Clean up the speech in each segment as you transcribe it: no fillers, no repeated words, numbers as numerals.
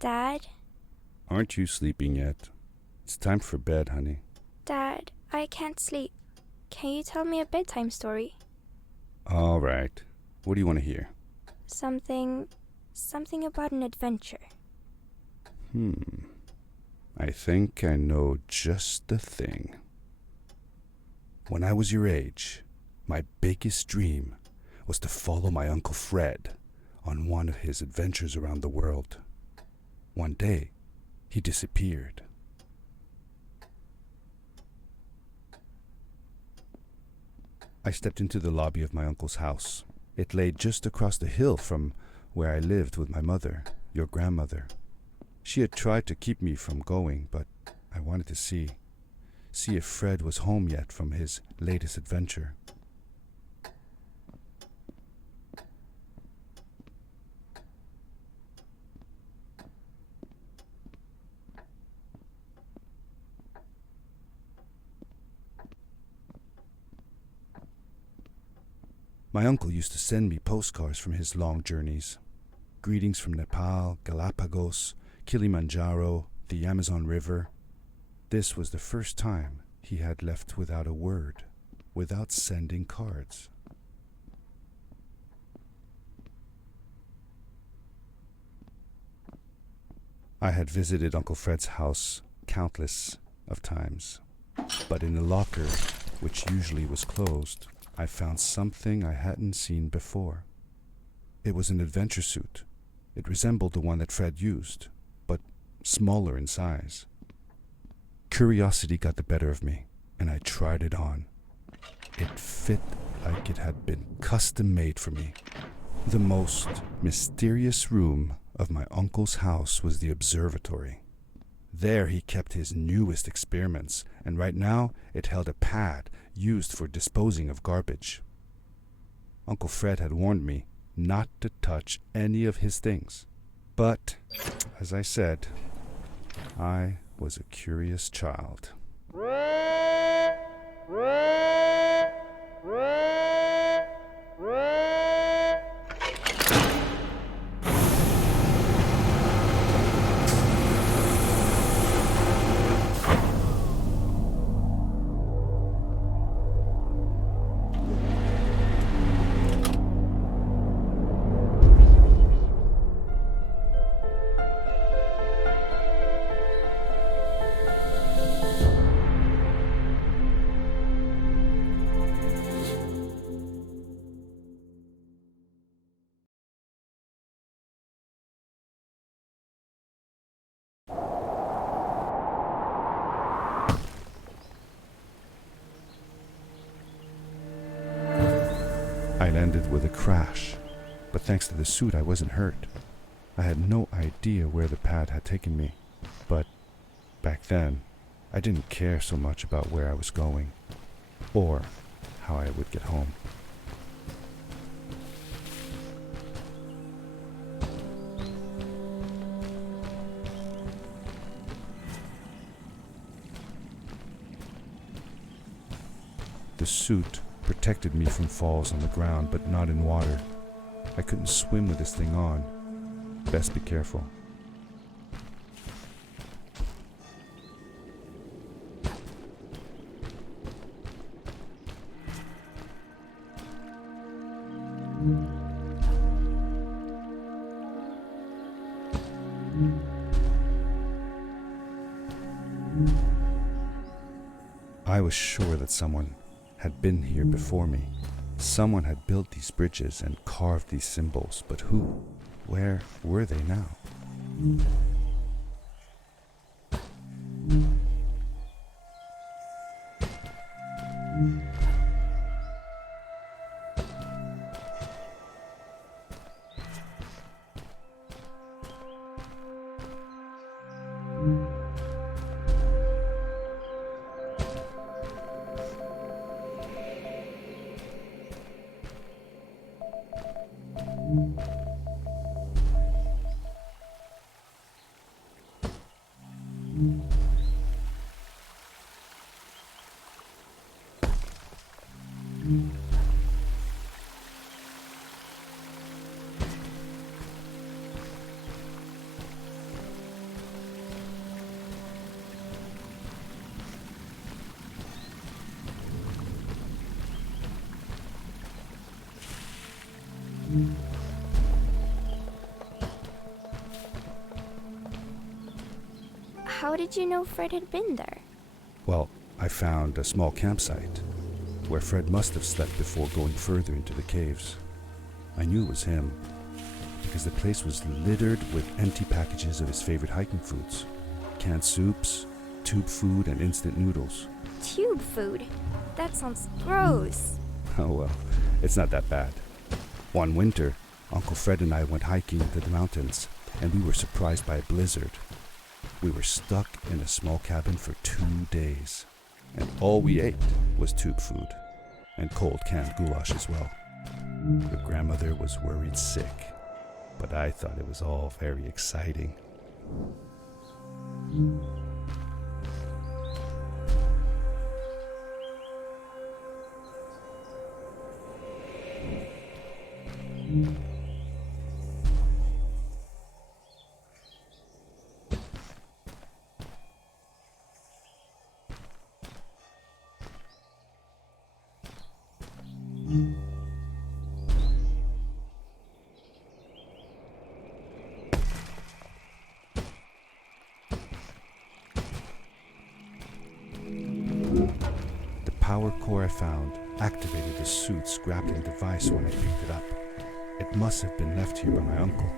Dad? Aren't you sleeping yet? It's time for bed, honey. Dad, I can't sleep. Can you tell me a bedtime story? All right. What do you want to hear? Something about an adventure. I think I know just the thing. When I was your age, my biggest dream was to follow my Uncle Fred on one of his adventures around the world. One day, he disappeared. I stepped into the lobby of my uncle's house. It lay just across the hill from where I lived with my mother, your grandmother. She had tried to keep me from going, but I wanted to see if Fred was home yet from his latest adventure. My uncle used to send me postcards from his long journeys. Greetings from Nepal, Galapagos, Kilimanjaro, the Amazon River. This was the first time he had left without a word, without sending cards. I had visited Uncle Fred's house countless of times, but in the locker, which usually was closed, I found something I hadn't seen before. It was an adventure suit. It resembled the one that Fred used, but smaller in size. Curiosity got the better of me, and I tried it on. It fit like it had been custom made for me. The most mysterious room of my uncle's house was the observatory. There he kept his newest experiments, and right now it held a pad used for disposing of garbage. Uncle Fred had warned me not to touch any of his things. But, as I said, I was a curious child. I landed with a crash, but thanks to the suit I wasn't hurt. I had no idea where the pad had taken me, but back then I didn't care so much about where I was going, or how I would get home. The suit protected me from falls on the ground, but not in water. I couldn't swim with this thing on. Best be careful. I was sure that someone had been here before me. Someone had built these bridges and carved these symbols, but who? Where were they now? did you know Fred had been there? Well, I found a small campsite where Fred must have slept before going further into the caves. I knew it was him because the place was littered with empty packages of his favorite hiking foods. Canned soups, tube food, and instant noodles. Tube food? That sounds gross. Oh well, it's not that bad. One winter, Uncle Fred and I went hiking into the mountains, and we were surprised by a blizzard. We were stuck in a small cabin for 2 days, and all we ate was tube food, and cold canned goulash as well. Your grandmother was worried sick, but I thought it was all very exciting. The power core I found activated the suit's grappling device when I picked it up. It must have been left here by my uncle.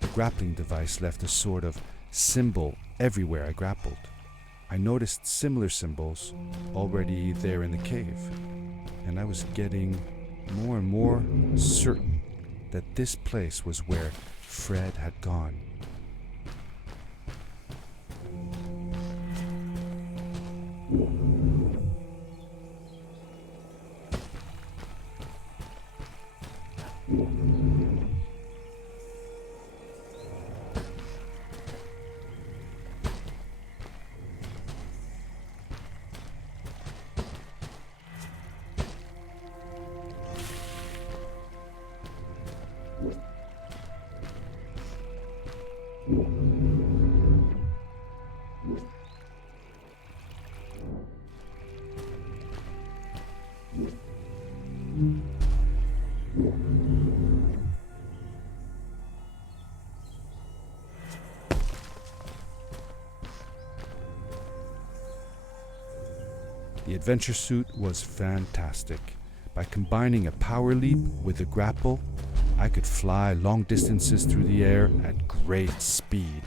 The grappling device left a sort of symbol everywhere I grappled. I noticed similar symbols already there in the cave, and I was getting more and more certain that this place was where Fred had gone. The adventure suit was fantastic. By combining a power leap with a grapple, I could fly long distances through the air at great speed.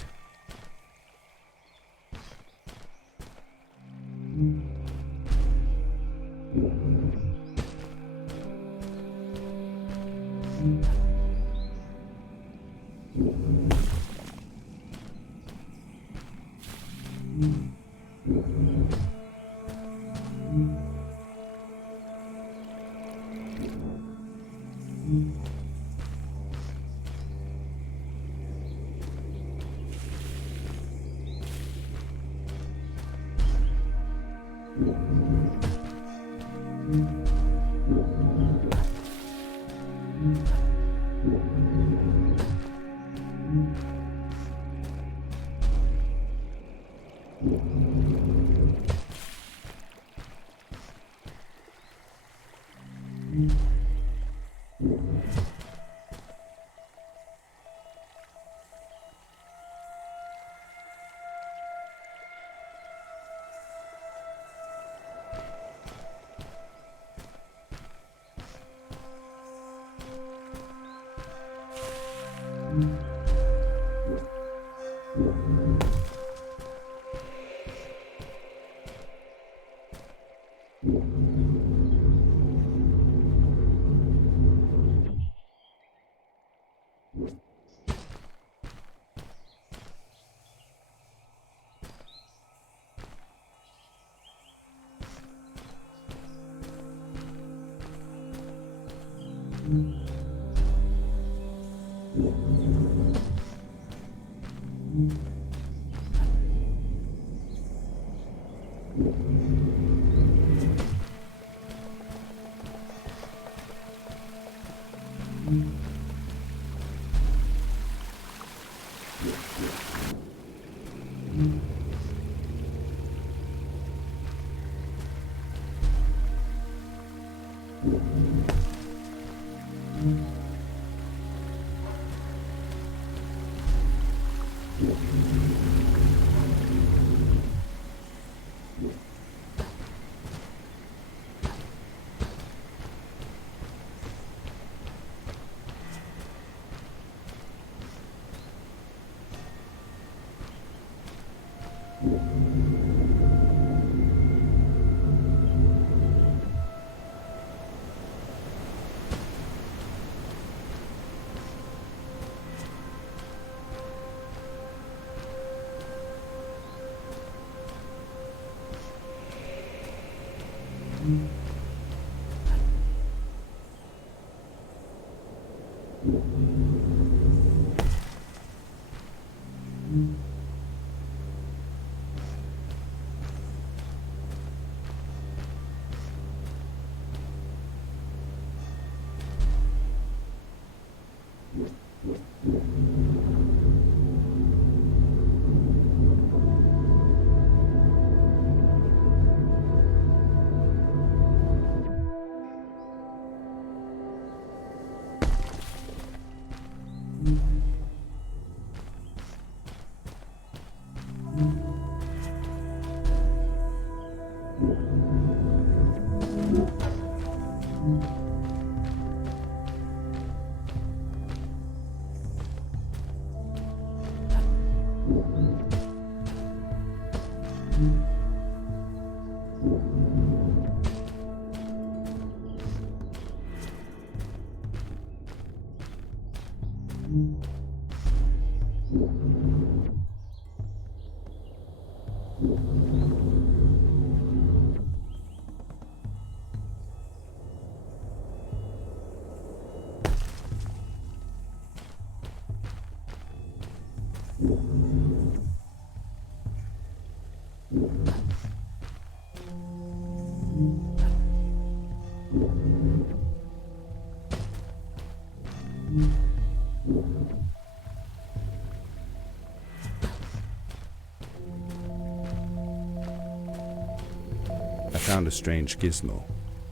I found a strange gizmo,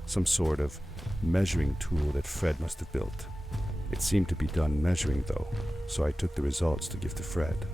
some sort of measuring tool that Fred must have built. It seemed to be done measuring though, so I took the results to give to Fred.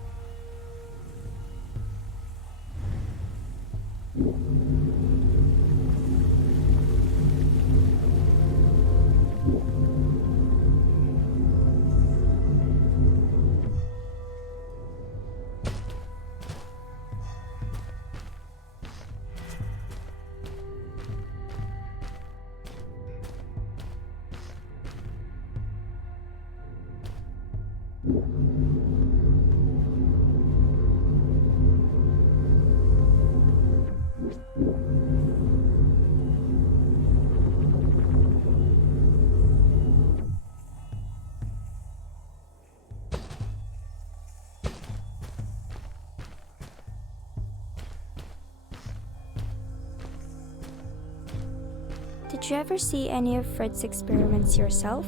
Did you ever see any of Fred's experiments yourself?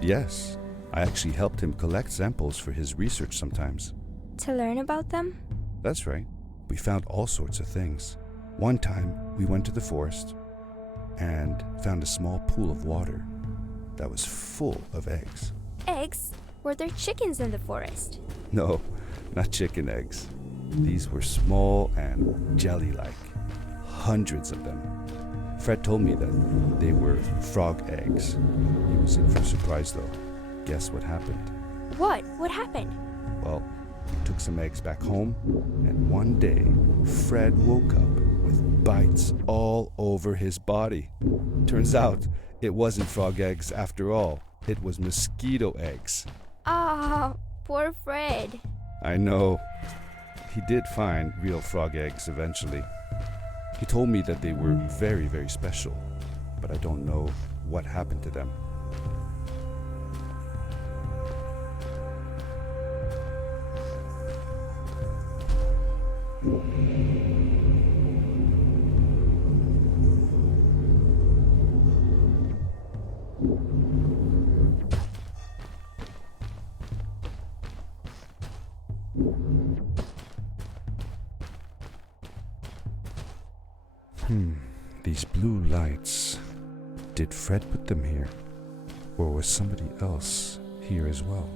Yes, I actually helped him collect samples for his research sometimes. To learn about them? That's right. We found all sorts of things. One time, we went to the forest and found a small pool of water that was full of eggs. Eggs? Were there chickens in the forest? No, not chicken eggs. These were small and jelly-like. Hundreds of them. Fred told me that they were frog eggs. He was in for a surprise though. Guess what happened? What? What happened? Well, he took some eggs back home, and one day, Fred woke up with bites all over his body. Turns out, it wasn't frog eggs after all. It was mosquito eggs. Ah, poor Fred. I know. He did find real frog eggs eventually. He told me that they were very, very special, but I don't know what happened to them. These blue lights. Did Fred put them here? Or was somebody else here as well?